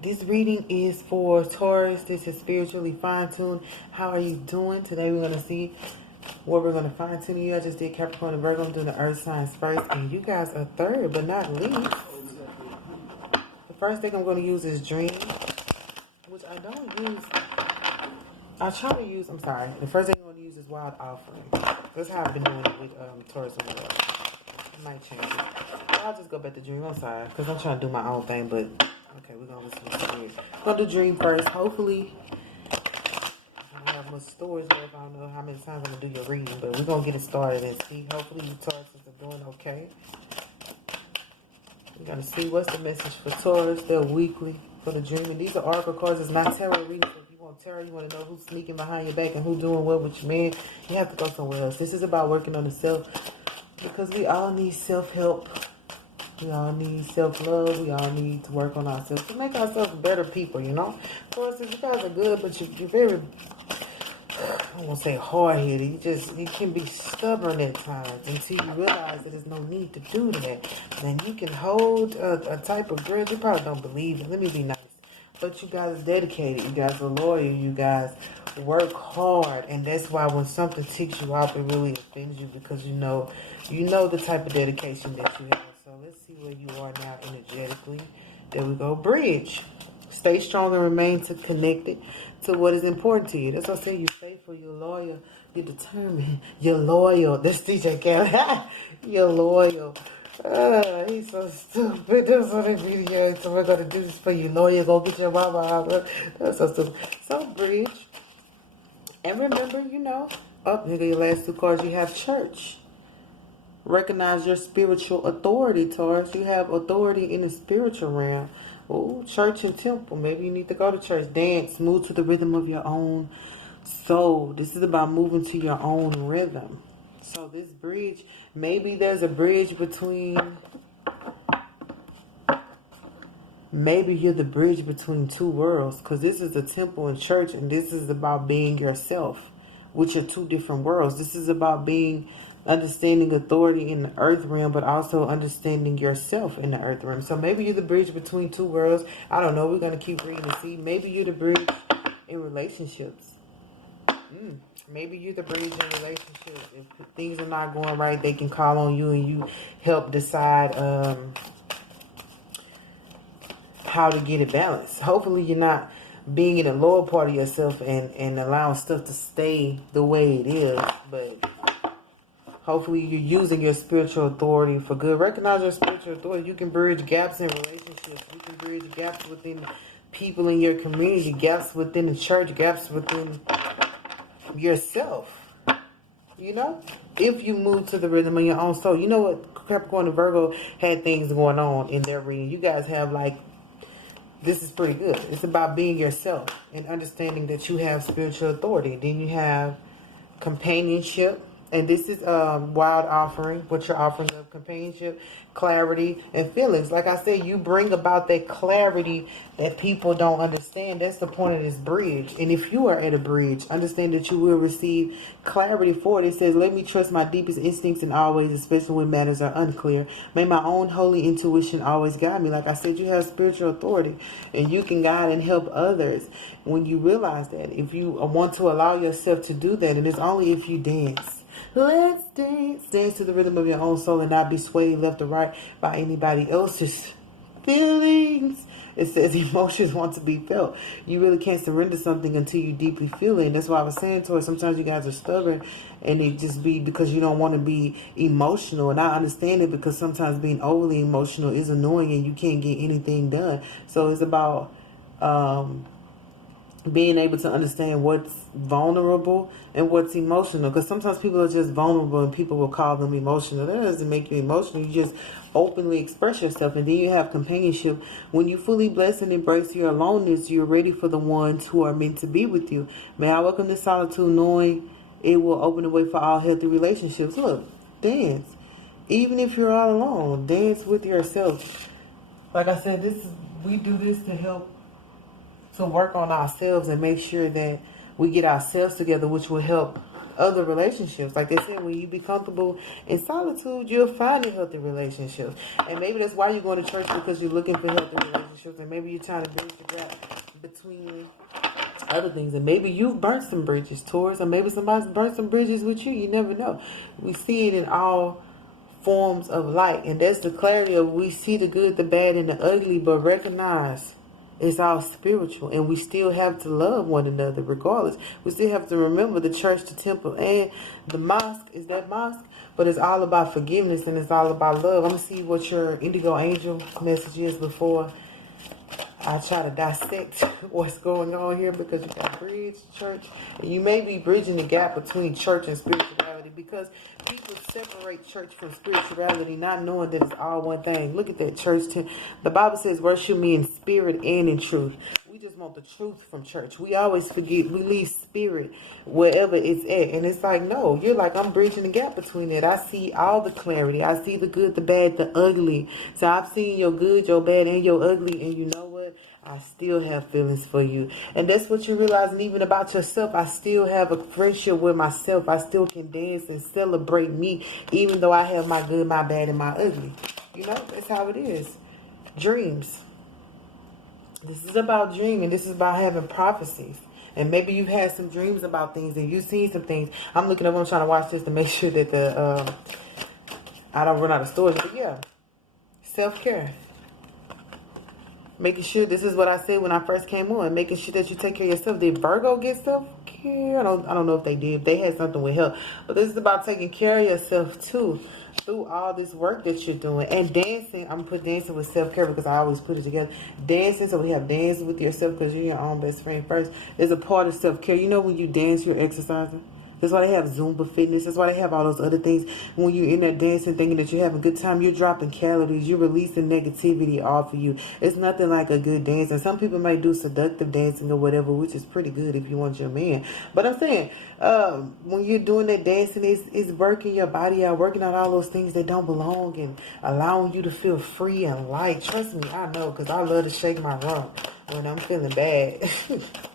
This reading is for Taurus. This is spiritually fine-tuned. How are you doing? Today we're going to see what we're going to fine-tune you. I just did Capricorn and Virgo. I'm doing the earth signs first. And you guys are third, but not least. The first thing I'm going to use is dream, which I don't use. I try to use, I'm sorry. The first thing I'm going to use is wild offering. That's how I've been doing it with Taurus and Virgo. I might change it. But I'll just go back to dream. I'm sorry, because I'm trying to do my own thing, but okay, we're going to listen to dream. I'm going to do dream first. Hopefully, I don't have much storage left. I don't know how many times I'm going to do your reading, but we're going to get it started and see. Hopefully, you Tauruses are doing okay. We're going to see what's the message for Taurus. They're weekly for the dream. And these are oracle cards. It's not tarot reading. So if you want tarot, you want to know who's sneaking behind your back and who's doing what with your man, you have to go somewhere else. This is about working on the self, because we all need self-help. We all need self-love. We all need to work on ourselves to make ourselves better people, you know? Of course, you guys are good, but you're very, I don't want to say hard-headed. You can be stubborn at times until you realize that there's no need to do that. And you can hold a type of grudge. You probably don't believe it. Let me be nice. But you guys are dedicated. You guys are loyal. You guys work hard. And that's why when something ticks you off, it really offends you, because you know the type of dedication that you have. So let's see where you are now energetically. There we go. Bridge. Stay strong and remain connected to what is important to you. That's what I say. You're faithful. You're loyal. You're determined. You're loyal. That's DJ Khaled. You're loyal. He's so stupid. That's what the video is. So we're going to do this for you. Loyal. Go get your mama. That's so stupid. So bridge. And remember, up here your last two cards, you have church. Recognize your spiritual authority, Taurus. You have authority in the spiritual realm. Oh, church and temple. Maybe you need to go to church. Dance. Move to the rhythm of your own soul. This is about moving to your own rhythm. So this bridge, maybe there's a bridge between... Maybe you're the bridge between two worlds, because this is a temple and church, and this is about being yourself, which are two different worlds. This is about understanding authority in the earth realm, but also understanding yourself in the earth realm. So maybe you're the bridge between two worlds. I don't know. We're going to keep reading and see. Maybe you're the bridge in relationships. Maybe you're the bridge in relationships. If things are not going right, they can call on you and you help decide how to get it balanced. Hopefully you're not being in the lower part of yourself and allowing stuff to stay the way it is, but hopefully you're using your spiritual authority for good. Recognize your spiritual authority. You can bridge gaps in relationships. You can bridge gaps within people in your community, gaps within the church, gaps within yourself. If you move to the rhythm of your own soul. You know what? Capricorn and Virgo had things going on in their reading. You guys have this is pretty good. It's about being yourself and understanding that you have spiritual authority. Then you have companionship. And this is wild offering, what you're offering of companionship, clarity, and feelings. Like I said, you bring about that clarity that people don't understand. That's the point of this bridge. And if you are at a bridge, understand that you will receive clarity for it. It says, let me trust my deepest instincts in all ways, especially when matters are unclear. May my own holy intuition always guide me. Like I said, you have spiritual authority, and you can guide and help others when you realize that. If you want to allow yourself to do that, and it's only if you dance. Let's dance. Dance to the rhythm of your own soul and not be swayed left or right by anybody else's feelings. It says emotions want to be felt. You really can't surrender something until you deeply feel it. And that's why I was saying to her, sometimes you guys are stubborn and it just be because you don't want to be emotional. And I understand it, because sometimes being overly emotional is annoying and you can't get anything done. So it's about being able to understand what's vulnerable and what's emotional, because sometimes people are just vulnerable and people will call them emotional. That doesn't make you emotional. You just openly express yourself. And then you have companionship. When you fully bless and embrace your aloneness, you're ready for the ones who are meant to be with you. May I welcome this solitude, knowing it will open the way for all healthy relationships. Look, dance. Even if you're all alone, dance with yourself. Like I said, we do this to help to work on ourselves and make sure that we get ourselves together, which will help other relationships. Like they said, when you be comfortable in solitude, you'll find a healthy relationship. And maybe that's why you're going to church, because you're looking for healthy relationships. And maybe you're trying to bridge the gap between other things. And maybe you've burnt some bridges, Taurus, or maybe somebody's burnt some bridges with you. You never know. We see it in all forms of light. And that's the clarity of, we see the good, the bad, and the ugly, but recognize it's all spiritual, and we still have to love one another regardless. We still have to remember the church, the temple, and the mosque is that mosque, but it's all about forgiveness, and it's all about love. I'm going to see what your indigo angel message is before I try to dissect what's going on here, because you got bridge, church, and you may be bridging the gap between church and spirituality, because people separate church from spirituality, not knowing that it's all one thing. Look at that, church. The Bible says, worship me in spirit and in truth. We just want the truth from church. We always forget. We leave spirit wherever it's at. And it's like, no, you're like, I'm bridging the gap between it. I see all the clarity. I see the good, the bad, the ugly. So I've seen your good, your bad, and your ugly. And you know what? I still have feelings for you. And that's what you realize. And even about yourself, I still have a friendship with myself. I still can dance and celebrate me, even though I have my good, my bad, and my ugly. You know, that's how it is. Dreams. This is about dreaming. This is about having prophecies. And maybe you've had some dreams about things and you've seen some things. I'm looking up, I'm trying to watch this to make sure that I don't run out of storage. But yeah, self-care. Making sure, this is what I said when I first came on, making sure that you take care of yourself. Did Virgo get self-care? I don't know if they did. They had something with health. But this is about taking care of yourself too, through all this work that you're doing. And dancing, I'm going to put dancing with self-care because I always put it together. Dancing, so we have dancing with yourself because you're your own best friend first, is a part of self-care. You know, when you dance, you're exercising. That's why they have Zumba fitness. That's why they have all those other things. When you're in there dancing, thinking that you're having a good time, you're dropping calories. You're releasing negativity off of you. It's nothing like a good dance. And some people might do seductive dancing or whatever, which is pretty good if you want your man. But I'm saying, when you're doing that dancing, it's working your body out, working out all those things that don't belong, and allowing you to feel free and light. Trust me, I know, because I love to shake my rump when I'm feeling bad.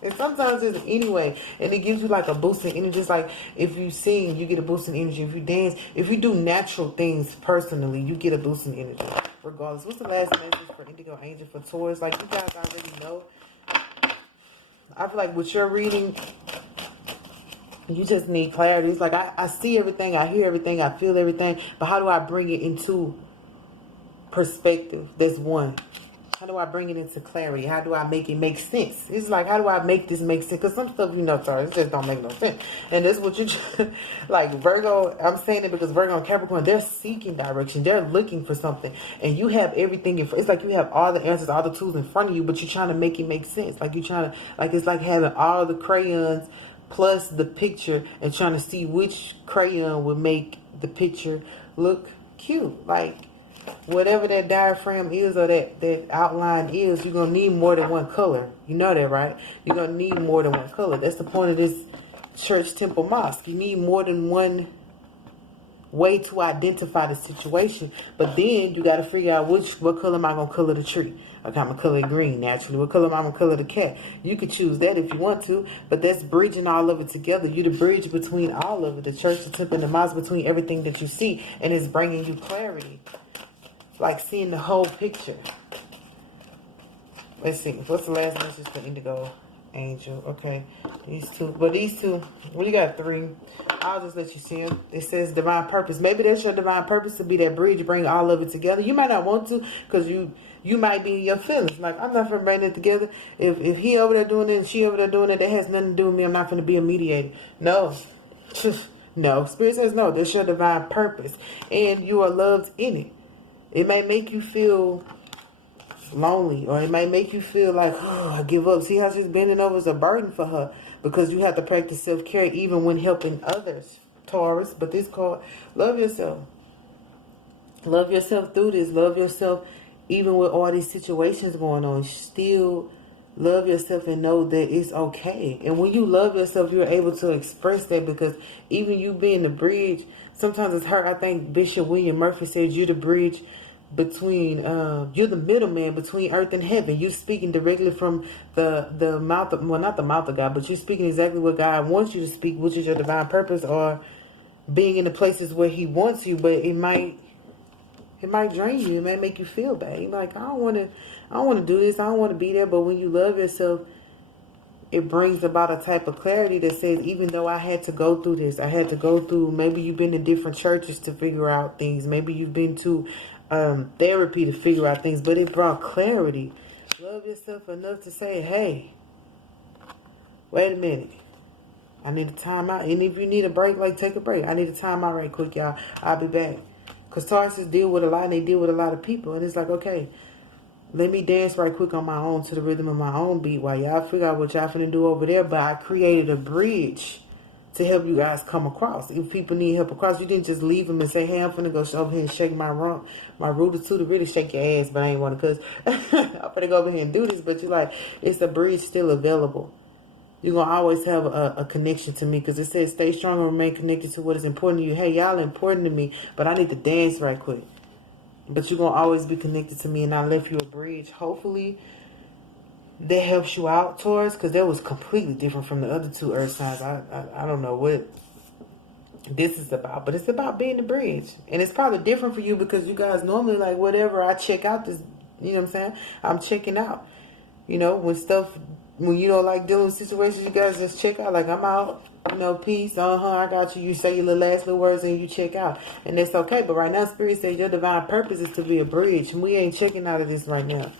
And sometimes it's anyway, and it gives you like a boost in energy. Just like if you sing, you get a boost in energy. If you dance, if you do natural things personally, you get a boost in energy regardless. What's the last message for Indigo Angel for Taurus? Like, you guys already know. I feel like with your reading, you just need clarity. It's like I see everything, I hear everything, I feel everything, but how do I bring it into perspective? That's one. How do I bring it into clarity? How do I make it make sense? It's like, how do I make this make sense? Because some stuff, you know, sorry, it just don't make no sense. And that's what you, like Virgo, I'm saying it because Virgo and Capricorn, they're seeking direction. They're looking for something. And you have everything. It's like you have all the answers, all the tools in front of you, but you're trying to make it make sense. Like you're trying to, like it's like having all the crayons plus the picture and trying to see which crayon would make the picture look cute. Like, whatever that diaphragm is or that outline is, you're going to need more than one color. You know that, right? You're going to need more than one color. That's the point of this church, temple, mosque. You need more than one way to identify the situation. But then you got to figure out what color am I going to color the tree? Okay, I'm going to color it green naturally. What color am I going to color the cat? You could choose that if you want to, but that's bridging all of it together. You're the bridge between all of it, the church, the temple, and the mosque, between everything that you see, and it's bringing you clarity. Like seeing the whole picture. Let's see. What's the last message for Indigo Angel? Okay. These two. But these two, well, you got three. I'll just let you see them. It says divine purpose. Maybe that's your divine purpose, to be that bridge, bring all of it together. You might not want to, because you might be in your feelings. Like, I'm not going to bring it together. If he over there doing it and she over there doing it, that has nothing to do with me. I'm not going to be a mediator. No. No. Spirit says no. That's your divine purpose. And you are loved in it. It may make you feel lonely, or it may make you feel like, oh, I give up. See how she's bending over is a burden for her, because you have to practice self-care even when helping others, Taurus. But this called love yourself. Love yourself through this. Love yourself even with all these situations going on. Still love yourself and know that it's okay. And when you love yourself, you're able to express that, because even you being the bridge, sometimes it's hurt. I think Bishop William Murphy said you're the bridge between you're the middleman between earth and heaven. You're speaking directly from the mouth of, well, not the mouth of God, but you're speaking exactly what God wants you to speak, which is your divine purpose, or being in the places where he wants you. But it might drain you. It might make you feel bad. You're like, I don't want to do this, I don't want to be there. But when you love yourself, it brings about a type of clarity that says, even though I had to go through this, I had to go through, maybe you've been to different churches to figure out things. Maybe you've been to therapy to figure out things, but it brought clarity. Love yourself enough to say, hey, wait a minute. I need a time out. And if you need a break, like, take a break. I need a time out right quick, y'all. I'll be back. Because Tauruses deal with a lot, and they deal with a lot of people. And it's like, okay, let me dance right quick on my own to the rhythm of my own beat while y'all figure out what y'all finna do over there. But I created a bridge to help you guys come across. If people need help across, you didn't just leave them and say, hey, I'm finna go over here and shake my rump, my rooter to really shake your ass, but I ain't want to, because I'm finna go over here and do this. But you're like, it's a bridge still available. You're going to always have a connection to me, because it says stay strong and remain connected to what is important to you. Hey, y'all important to me, but I need to dance right quick. But you're going to always be connected to me, and I left you a bridge. Hopefully, that helps you out, Taurus, because that was completely different from the other two earth signs. I don't know what this is about, but it's about being the bridge. And it's probably different for you because you guys normally, like, whatever, I check out this, you know what I'm saying? I'm checking out. You know, when you don't like dealing with situations, you guys just check out. Like, I'm out, you know, peace, I got you. You say your last little words and you check out. And that's okay. But right now, Spirit says your divine purpose is to be a bridge. And we ain't checking out of this right now,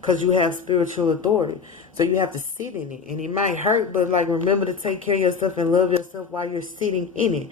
because you have spiritual authority. So you have to sit in it. And it might hurt, but, like, remember to take care of yourself and love yourself while you're sitting in it.